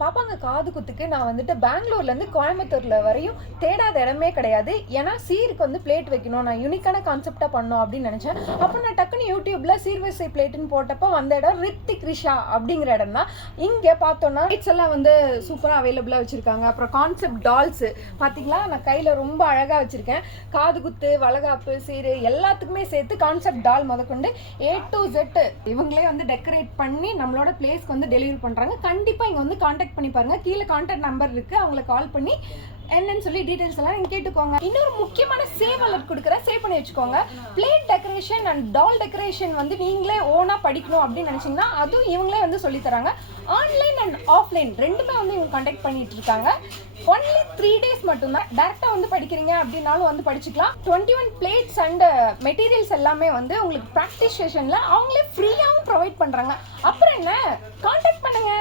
பாப்பாங்க காது குத்துக்கு நான் வந்துட்டு பெங்களூர்லேருந்து கோயம்புத்தூரில் வரையும் தேடாத இடமே கிடையாது. ஏன்னா சீருக்கு வந்து பிளேட் வைக்கணும், நான் யூனிக்கான கான்செப்டாக பண்ணோம் அப்படின்னு நினச்சேன். அப்போ நான் டக்குன்னு யூடியூப்பில் சீர்வரிசை பிளேட்டுன்னு போட்டப்போ வந்த இடம் ரித்திக் ரிஷா அப்படிங்கிற இடம் தான். இங்கே பார்த்தோன்னா லைட்ஸ் எல்லாம் வந்து சூப்பராக அவைலபிளாக வச்சுருக்காங்க. அப்புறம் கான்செப்ட் டால்ஸு பார்த்தீங்களா, நான் கையில் ரொம்ப அழகாக வச்சுருக்கேன். காது குத்து, வளகாப்பு, சீரு எல்லாத்துக்குமே சேர்த்து கான்செப்ட் டால் முதற்கொண்டு A to Z இவங்களே வந்து டெக்கரேட் பண்ணி நம்மளோட பிளேஸ்க்கு வந்து டெலிவரி பண்ணுறாங்க. கண்டிப்பாக இங்கே வந்து கான்டாக்ட் பண்ணி பாருங்க. கீழே கான்டாக்ட் நம்பர் இருக்கு, அவங்களை கால் பண்ணி என்னன்னு சொல்லி டீடைல்ஸ் எல்லாம் நீங்க கேட்டுக்கோங்க. இன்னொரு முக்கியமான சேவ் அலர்ட் கொடுக்குற, சேவ் பண்ணி வச்சுக்கோங்க. Plate decoration and doll decoration வந்து நீங்களே ஓனா படிக்கணும் அப்படின்னு நினைச்சீங்கன்னா அதுவும் இவங்களே வந்து சொல்லி தராங்க. ஆன்லைன் அண்ட் ஆஃப்லைன் ரெண்டுமே வந்து இவங்க கான்டாக்ட் பண்ணிட்டு இருக்காங்க. ஒன்லி 3 days மட்டும்தான். டேரக்டா வந்து படிக்கிறீங்க அப்படின்னாலும் வந்து படிச்சுக்கலாம். 21 பிளேட்ஸ் அண்ட் மெட்டீரியல்ஸ் எல்லாமே வந்து உங்களுக்கு ப்ராக்டிஸ் செஷன்ல அவங்களே ஃப்ரீயாகவும் ப்ரொவைட் பண்றாங்க. அப்புறம் என்ன, கான்டாக்ட் பண்ணுங்க.